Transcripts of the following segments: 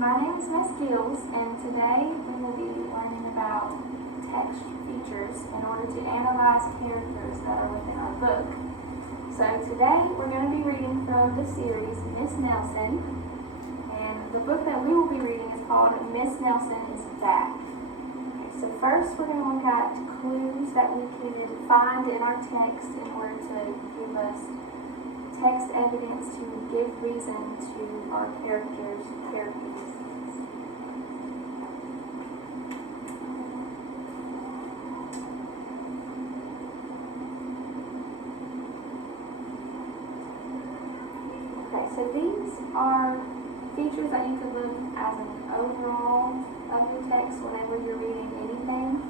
My name is Miss Gills, and today we will be learning about text features in order to analyze characters that are within our book. So today we're going to be reading from the series Miss Nelson, and the book that we will be reading is called Miss Nelson is Back. Okay, so first we're going to look at clues that we can find in our text in order to give us text evidence to give reason to our characters' characteristics. Okay, so these are features that you could look as an overall of your text whenever you're reading anything.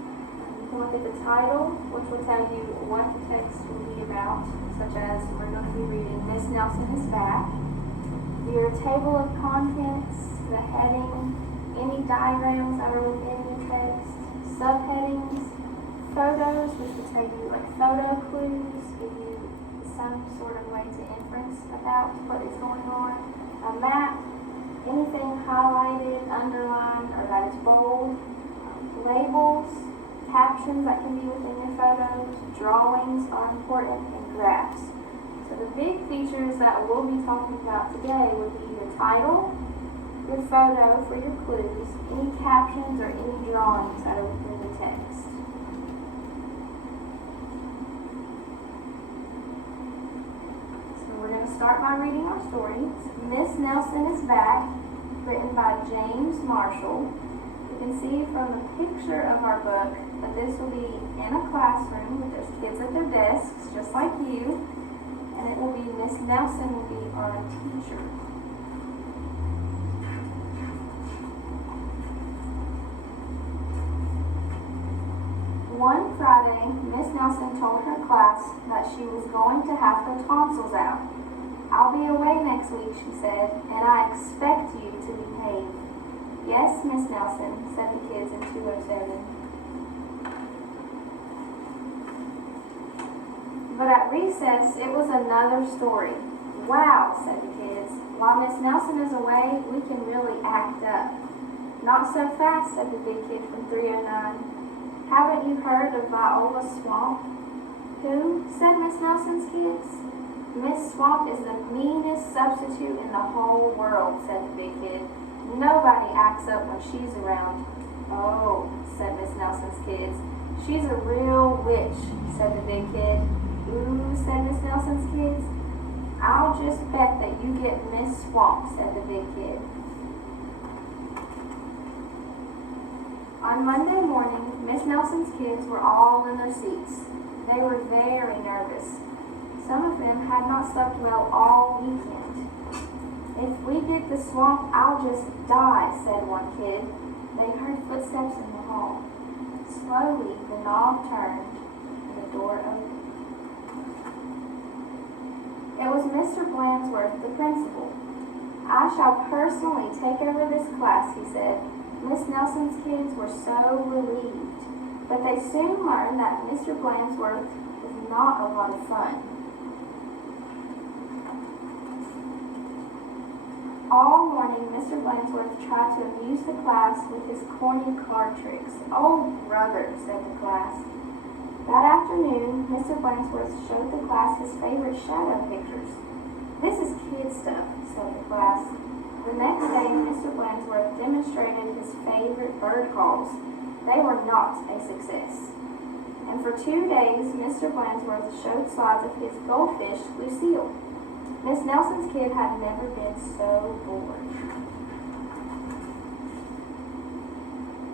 You can look at the title, which will tell you what the text will be about, such as we're going to be reading Miss Nelson is Back. Your table of contents, the heading, any diagrams that are within the text, subheadings, photos, which will tell you like photo clues, give you some sort of way to inference about what is going on, a map, anything highlighted, underlined, or that is bold, labels, captions that can be within your photos, drawings are important, and graphs. So the big features that we'll be talking about today would be your title, your photo for your clues, any captions or any drawings that are within the text. So we're going to start by reading our story. Miss Nelson is Back, written by James Marshall. You can see from the picture of our book that this will be in a classroom with there's kids at their desks, just like you, and it will be Miss Nelson will be our teacher. One Friday, Miss Nelson told her class that she was going to have her tonsils out. "I'll be away next week," she said, "and I expect you to behave." "Yes, Miss Nelson," said the kids in 207. But at recess, it was another story. "Wow," said the kids. "While Miss Nelson is away, we can really act up." "Not so fast," said the big kid from 309. "Haven't you heard of Viola Swamp?" "Who?" said Miss Nelson's kids. "Miss Swamp is the meanest substitute in the whole world," said the big kid. "Nobody acts up when she's around." "Oh," said Miss Nelson's kids. "She's a real witch," said the big kid. "Ooh," said Miss Nelson's kids. "I'll just bet that you get Miss Swamp," said the big kid. On Monday morning, Miss Nelson's kids were all in their seats. They were very nervous. Some of them had not slept well all weekend. "If we get the swamp, I'll just die," said one kid. They heard footsteps in the hall. Slowly, the knob turned and the door opened. It was Mr. Blansworth, the principal. "I shall personally take over this class," he said. Miss Nelson's kids were so relieved, but they soon learned that Mr. Blansworth was not a lot of fun. All morning, Mr. Blansworth tried to amuse the class with his corny card tricks. "Oh, brother," said the class. That afternoon, Mr. Blansworth showed the class his favorite shadow pictures. "This is kid stuff," said the class. The next day, Mr. Blansworth demonstrated his favorite bird calls. They were not a success. And for 2 days, Mr. Blansworth showed slides of his goldfish, Lucille. Miss Nelson's kid had never been so bored.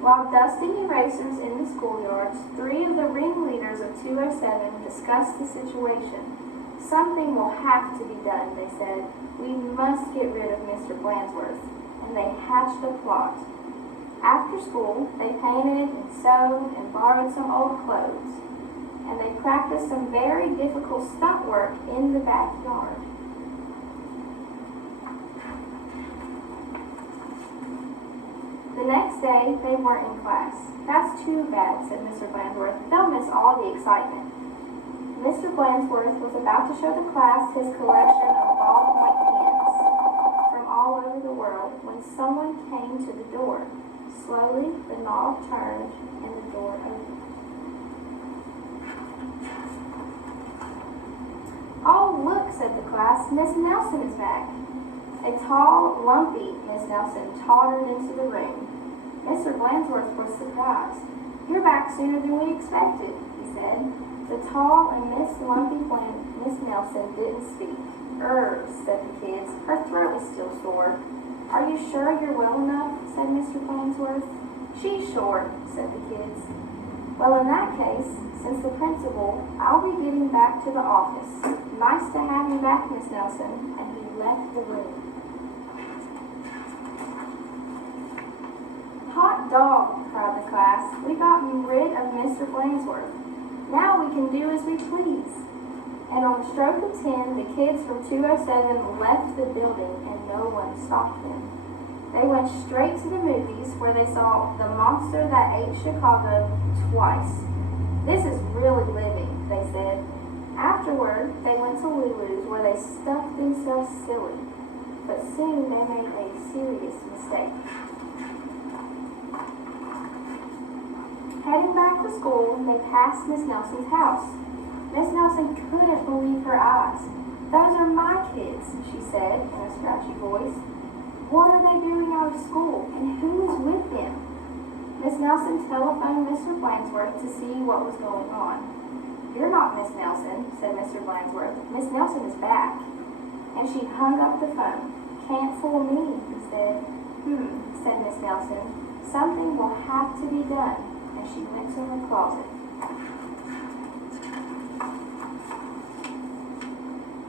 While dusting erasers in the schoolyards, 3 of the ringleaders of 207 discussed the situation. "Something will have to be done," they said. "We must get rid of Mr. Blansworth." And they hatched a plot. After school, they painted and sewed and borrowed some old clothes. And they practiced some very difficult stunt work in the backyard. The next day, they weren't in class. "That's too bad," said Mr. Blansworth. "They'll miss all the excitement." Mr. Blansworth was about to show the class his collection of ballpoint pens from all over the world. world when someone came to the door. Slowly, the knob turned and the door opened. "Oh, look," said the class, "Miss Nelson is back." A tall, lumpy Miss Nelson tottered into the room. Mr. Blansworth was surprised. "You're back sooner than we expected," he said. The tall and Miss Nelson didn't speak. Said the kids. Her throat was still sore. "Are you sure you're well enough?" said Mr. Blansworth. "She's sure," said the kids. "Well, in that case, since the principal, I'll be getting back to the office. Nice to have you back, Miss Nelson," and he left the room. "Hot dog," cried the class. "We got rid of Mr. Blansworth. Now we can do as we please." And on the stroke of 10, the kids from 207 left the building and no one stopped them. They went straight to the movies where they saw The Monster That Ate Chicago twice. "This is really living," they said. Afterward, they went to Lulu's where they stuffed themselves silly. But soon they made a serious mistake. Heading back to school, they passed Miss Nelson's house. Miss Nelson couldn't believe her eyes. "Those are my kids," she said in a scratchy voice. "What are they doing out of school, and who is with them?" Miss Nelson telephoned Mr. Blansworth to see what was going on. "You're not Miss Nelson," said Mr. Blansworth. "Miss Nelson is back." And she hung up the phone. "Can't fool me," he said. Said Miss Nelson. "Something will have to be done." And she went to her closet.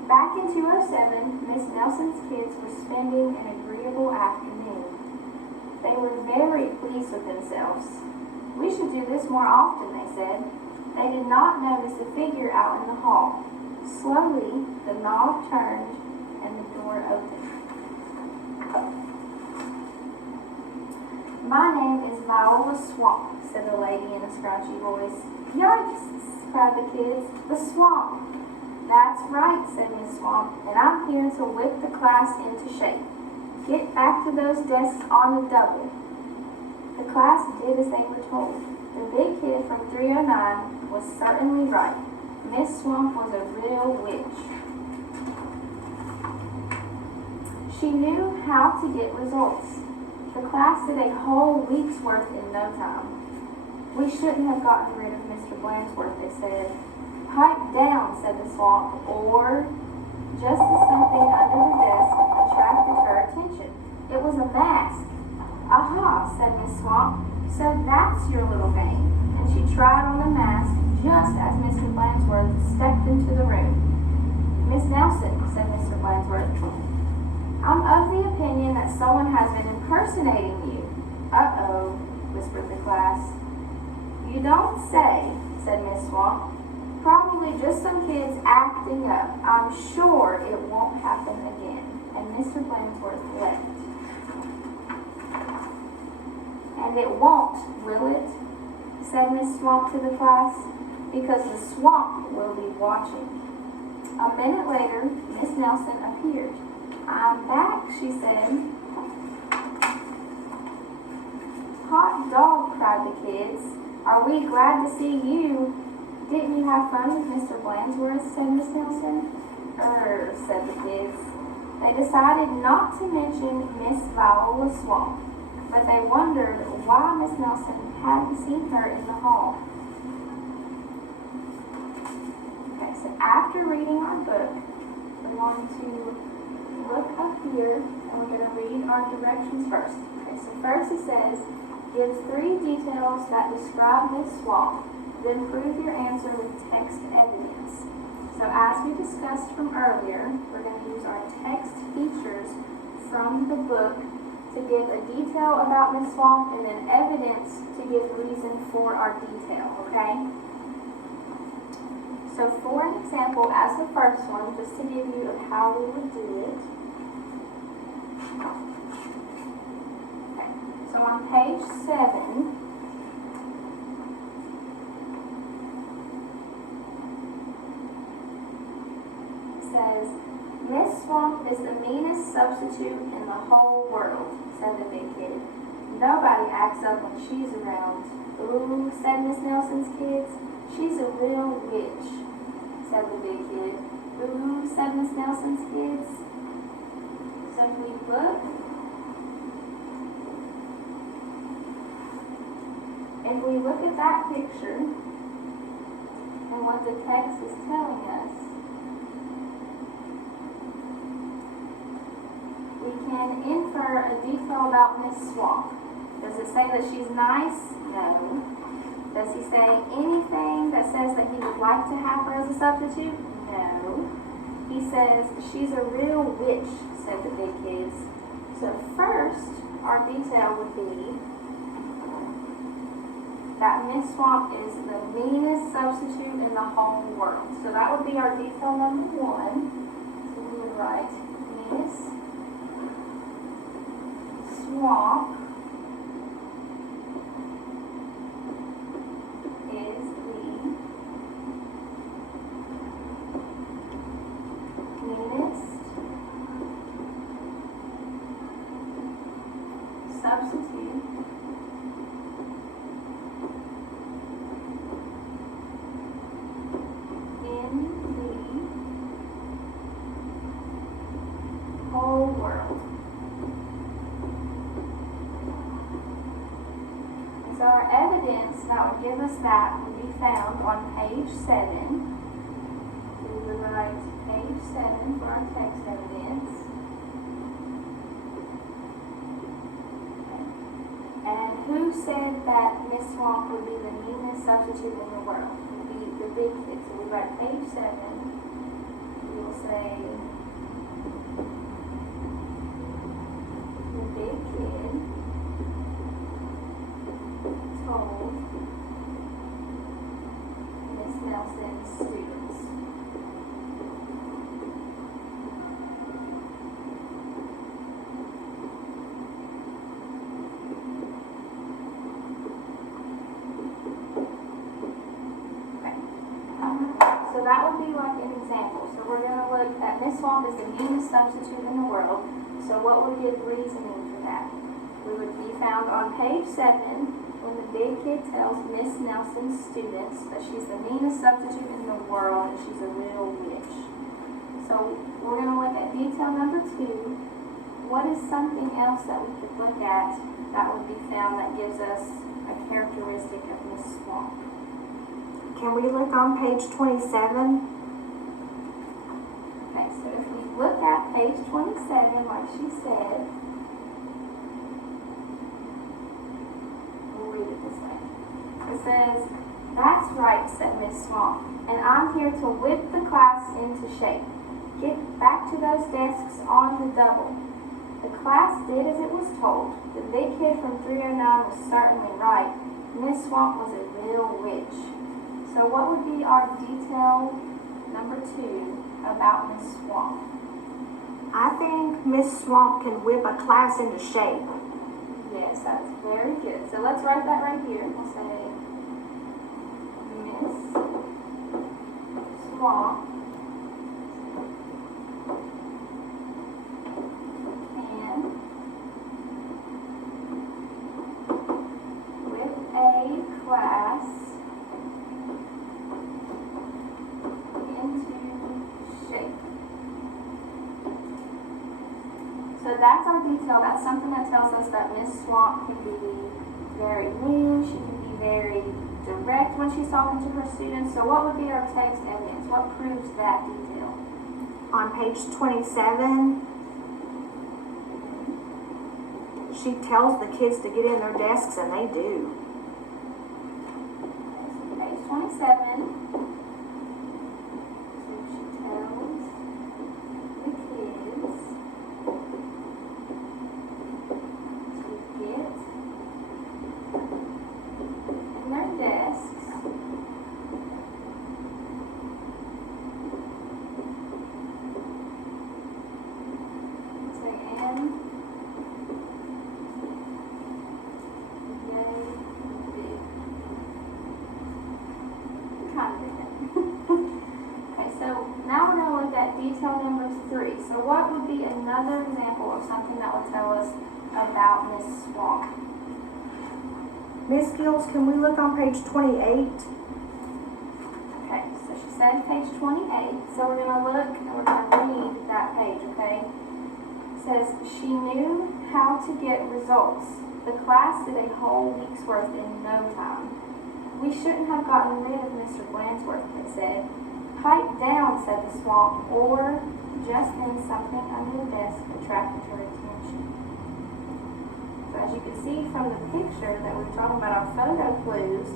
Back in 207, Miss Nelson's kids were spending an agreeable afternoon. They were very pleased with themselves. "We should do this more often," they said. They did not notice a figure out in the hall. Slowly, the knob turned and the door opened. "My name is Viola Swamp," said the lady in a scratchy voice. "Yikes!" cried the kids. "The swamp!" "That's right," said Miss Swamp, "and I'm here to whip the class into shape. Get back to those desks on the double." The class did as they were told. The big kid from 309 was certainly right. Miss Swamp was a real witch. She knew how to get results. The class did a whole week's worth in no time. "We shouldn't have gotten rid of Mr. Blansworth," they said. "Pipe down," said the Swamp, or just as something under the desk attracted her attention. It was a mask. "Aha," said Miss Swamp, "so that's your little game." And she tried on the mask just as Mr. Blansworth stepped into the room. "Miss Nelson," said Mr. Blansworth, "I'm of the opinion that someone has been impersonating you." "Uh-oh," whispered the class. "You don't say," said Miss Swamp. "Probably just some kids acting up. I'm sure it won't happen again." And Mr. Blansworth left. "And it won't, will it?" said Miss Swamp to the class. "Because the swamp will be watching." A minute later, Miss Nelson appeared. "I'm back," she said. "Hot dog," cried the kids. "Are we glad to see you? Didn't you have fun with Mr. Blansworth?" said Miss Nelson. Said the kids. They decided not to mention Miss Viola Swamp, but they wondered why Miss Nelson hadn't seen her in the hall. Okay, so after reading our book, we're going to look up here and we're going to read our directions first. Okay, so first it says, "Give 3 details that describe this swamp. Then prove your answer with text evidence." So as we discussed from earlier, we're going to use our text features from the book to give a detail about Miss Swamp and then evidence to give reason for our detail, okay? So for an example, as the first one, just to give you of how we would do it. Okay, so on page 7, says, "Miss Swamp is the meanest substitute in the whole world, said the big kid. Nobody acts up when she's around. Ooh, said Miss Nelson's kids. She's a real witch, said the big kid. Ooh, said Miss Nelson's kids. So if we look, at that picture and what the text is telling us, we can infer a detail about Miss Swamp. Does it say that she's nice? No. Does he say anything that says that he would like to have her as a substitute? No. He says she's a real witch, said the big kids. So first, our detail would be that Miss Swamp is the meanest substitute in the whole world. So that would be our detail number 1. So we would write Miss Swamp is the meanest substitute whole world. And so our evidence that would give us that would be found on page 7. So we would write page 7 for our text evidence. And who said that Miss Swamp would be the meanest substitute in the world? It would be the big kid. So we write page 7. We will say big kid told Miss Nelson's students. Okay. So that would be like an example. So we're going to look at Miss Swamp is the meanest substitute in the world. So what would give reasoning for that? We would be found on page 7 when the big kid tells Miss Nelson's students that she's the meanest substitute in the world and she's a real witch. So we're going to look at detail number 2. What is something else that we could look at that would be found that gives us a characteristic of Miss Swamp? Can we look on page 27? Okay, so if we look at page 27, like she said, we'll read it this way. It says, "That's right," said Miss Swamp, "and I'm here to whip the class into shape. Get back to those desks on the double." The class did as it was told. The big kid from 309 was certainly right. Miss Swamp was a real witch. So what would be our detail number 2 about Miss Swamp? I think Miss Swamp can whip a class into shape. Yes, that's very good. So let's write that right here. We'll say Miss Swamp can whip a class into shape. So that's our detail. That's something that tells us that Miss Swamp can be very mean. She can be very direct when she's talking to her students. So what would be our text evidence? What proves that detail? On page 27, she tells the kids to get in their desks, and they do. Okay, so page 27. So she tells the kids to get in their desks. Say and yay big. Kind of number 3. So what would be another example of something that would tell us about Miss Swamp? Miss Gills, can we look on page 28? Okay, so she said page 28. So we're going to look and we're going to read that page, okay? It says, she knew how to get results. The class did a whole week's worth in no time. We shouldn't have gotten rid of Mr. Glansworth, it said. Pipe down, said the Swamp, or just then something under the desk attracted her attention. So as you can see from the picture that we're talking about our photo clues,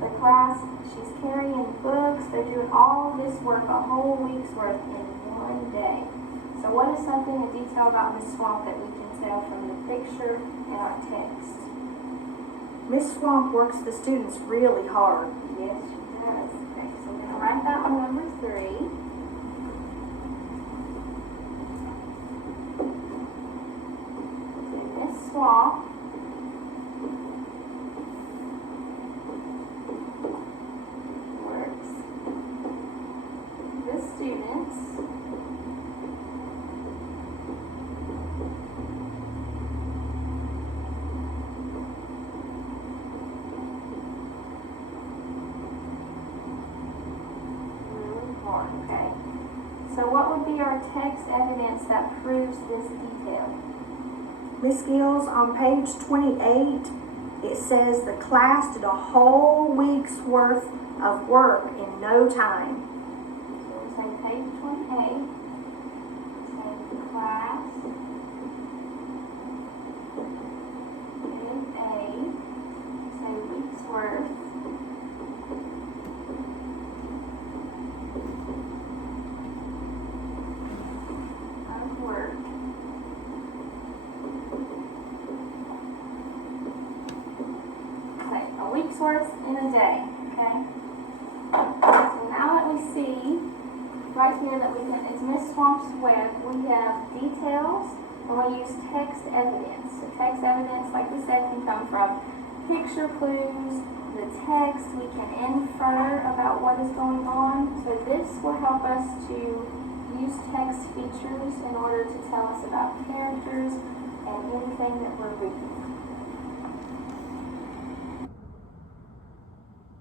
the class, she's carrying books, they're doing all this work, a whole week's worth in one day. So what is something in detail about Miss Swamp that we can tell from the picture and our text? Miss Swamp works the students really hard. Yes, she does. Okay, so we're going to write that on number 3. Miss Swamp works the students hard. Okay. So what would be our text evidence that proves this detail? Miss Gills, on page 28, it says the class did a whole week's worth of work in no time. So we say page 28. Say the class did a week's worth of work a week's worth in a day, okay? So now that we see right here that it's Miss Swamp's web, we have details and we use text evidence. So text evidence, like we said, can come from picture clues, the text, we can infer about what is going on. So this will help us to use text features in order to tell us about characters and anything that we're reading.